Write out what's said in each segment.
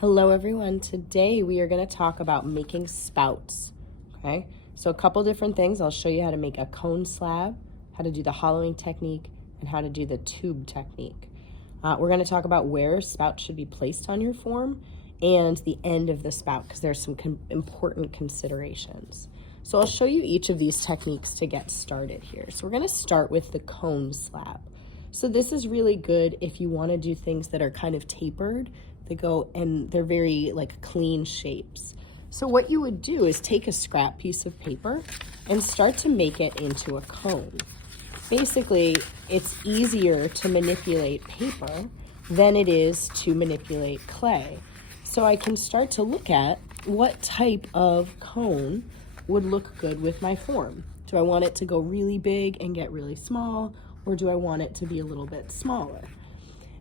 Hello everyone, today we are going to talk about making spouts, okay? So a couple different things. I'll show you how to make a cone slab, how to do the hollowing technique, and how to do the tube technique. We're going to talk about where spouts should be placed on your form and the end of the spout because there's some important considerations. So I'll show you each of these techniques to get started here. So we're going to start with the cone slab. So this is really good if you want to do things that are kind of tapered. They go and they're very like clean shapes. So what you would do is take a scrap piece of paper and start to make it into a cone. Basically, it's easier to manipulate paper than it is to manipulate clay. So I can start to look at what type of cone would look good with my form. Do I want it to go really big and get really small, or do I want it to be a little bit smaller?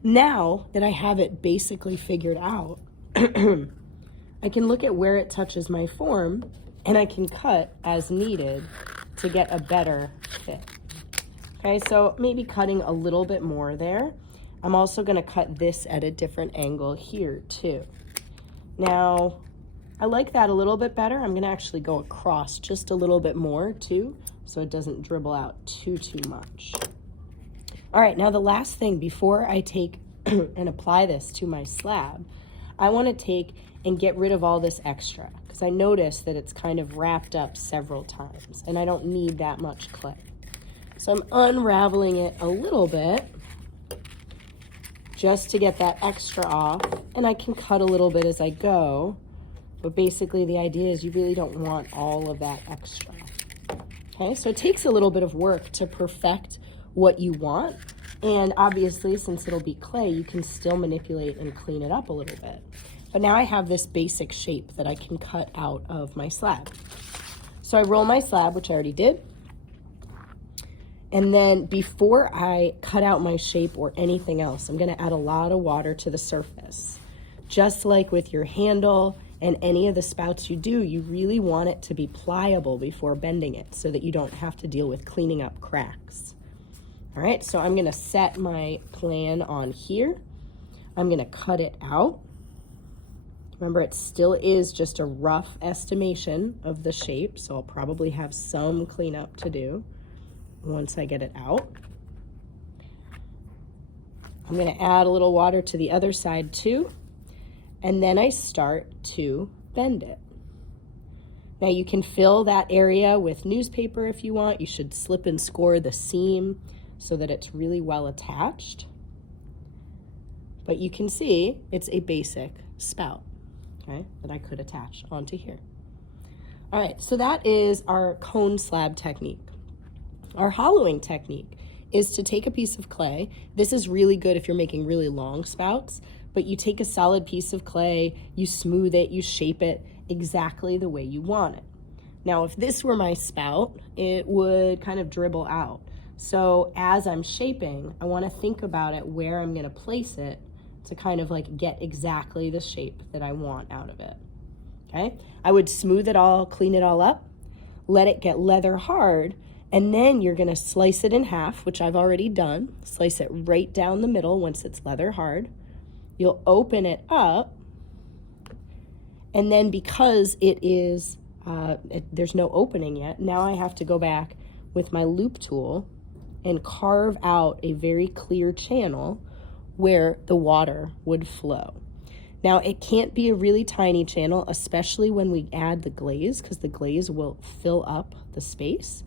Now that I have it basically figured out, I can look at where it touches my form and I can cut as needed to get a better fit. Okay, so maybe cutting a little bit more there. I'm also going to cut this at a different angle here too. Now, I like that a little bit better. I'm going to actually go across just a little bit more too, so it doesn't dribble out too much. All right, now the last thing before I take and apply this to my slab, I want to take and get rid of all this extra because I notice that it's kind of wrapped up several times and I don't need that much clay. So I'm unraveling it a little bit just to get that extra off, and I can cut a little bit as I go, but basically the idea is you really don't want all of that extra. Okay, so it takes a little bit of work to perfect what you want, and obviously since it'll be clay you can still manipulate and clean it up a little bit. But now I have this basic shape that I can cut out of my slab. So I roll my slab, which I already did, and then before I cut out my shape or anything else, I'm going to add a lot of water to the surface. Just like with your handle and any of the spouts you do, you really want it to be pliable before bending it so that you don't have to deal with cleaning up cracks. All right, so I'm gonna set my plan on here. I'm gonna cut it out. Remember, it still is just a rough estimation of the shape, so I'll probably have some cleanup to do once I get it out. I'm gonna add a little water to the other side too, and then I start to bend it. Now you can fill that area with newspaper if you want. You should slip and score the seam so that it's really well attached. But you can see it's a basic spout, okay, that I could attach onto here. All right, so that is our cone slab technique. Our hollowing technique is to take a piece of clay. This is really good if you're making really long spouts, but you take a solid piece of clay, you smooth it, you shape it exactly the way you want it. Now, if this were my spout, it would kind of dribble out. So as I'm shaping, I want to think about it where I'm going to place it to kind of like get exactly the shape that I want out of it. Okay? I would smooth it all, clean it all up, let it get leather hard, and then you're going to slice it in half, which I've already done. Slice it right down the middle once it's leather hard. You'll open it up, and then because it is, there's no opening yet, now I have to go back with my loop tool and carve out a very clear channel where the water would flow. Now, it can't be a really tiny channel, especially when we add the glaze, because the glaze will fill up the space.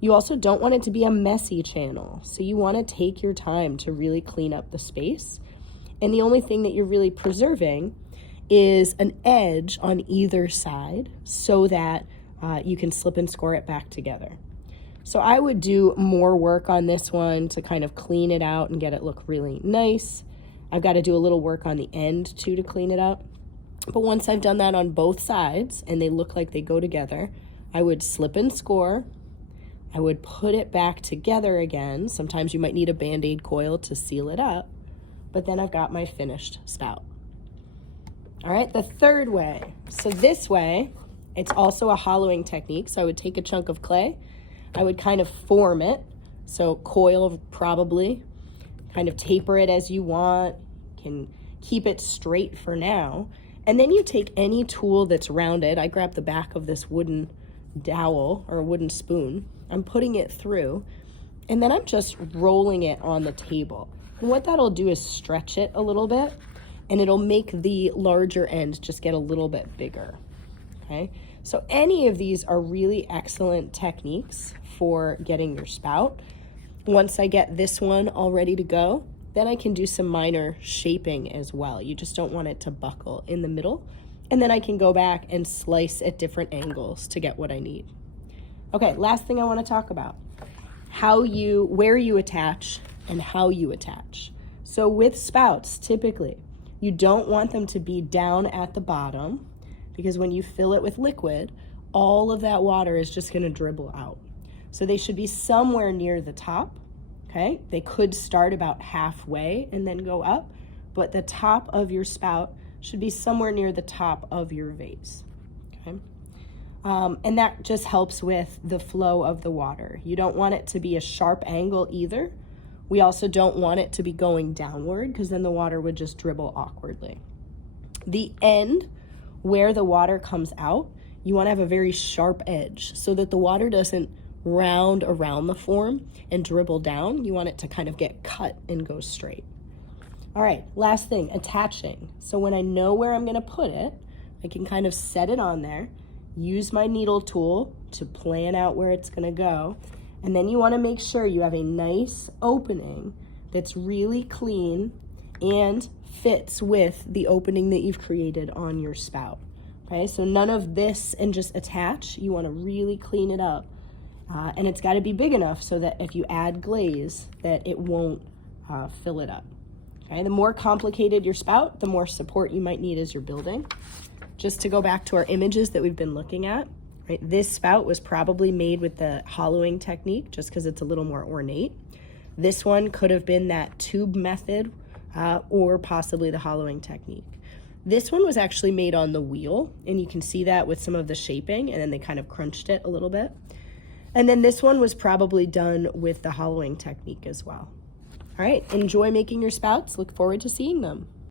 You also don't want it to be a messy channel, so you want to take your time to really clean up the space. And the only thing that you're really preserving is an edge on either side so that you can slip and score it back together. So I would do more work on this one to kind of clean it out and get it look really nice. I've got to do a little work on the end too to clean it up. But once I've done that on both sides and they look like they go together, I would slip and score. I would put it back together again. Sometimes you might need a Band-Aid coil to seal it up, but then I've got my finished spout. All right, the third way. So this way, it's also a hollowing technique. So I would take a chunk of clay, I would kind of form it. So coil probably, kind of taper it as you want, can keep it straight for now. And then you take any tool that's rounded. I grab the back of this wooden dowel or wooden spoon. I'm putting it through, and then I'm just rolling it on the table. And what that'll do is stretch it a little bit, and it'll make the larger end just get a little bit bigger, okay? So any of these are really excellent techniques for getting your spout. Once I get this one all ready to go, then I can do some minor shaping as well. You just don't want it to buckle in the middle. And then I can go back and slice at different angles to get what I need. Okay, last thing I want to talk about, where you attach and how you attach. So with spouts, typically, you don't want them to be down at the bottom, because when you fill it with liquid, all of that water is just going to dribble out. So they should be somewhere near the top, okay? They could start about halfway and then go up, but the top of your spout should be somewhere near the top of your vase, okay? And that just helps with the flow of the water. You don't want it to be a sharp angle either. We also don't want it to be going downward, because then the water would just dribble awkwardly. The end where the water comes out, you want to have a very sharp edge so that the water doesn't round around the form and dribble down. You want it to kind of get cut and go straight. All right, last thing, attaching. So when I know where I'm going to put it, I can kind of set it on there, use my needle tool to plan out where it's going to go, and then you want to make sure you have a nice opening that's really clean and fits with the opening that you've created on your spout. Okay, so none of this and just attach. You want to really clean it up. And it's got to be big enough so that if you add glaze, that it won't fill it up. Okay, the more complicated your spout, the more support you might need as you're building. Just to go back to our images that we've been looking at, right? This spout was probably made with the hollowing technique just because it's a little more ornate. This one could have been that tube method or possibly the hollowing technique. This one was actually made on the wheel, and you can see that with some of the shaping, and then they kind of crunched it a little bit. And then this one was probably done with the hollowing technique as well. All right, enjoy making your spouts. Look forward to seeing them.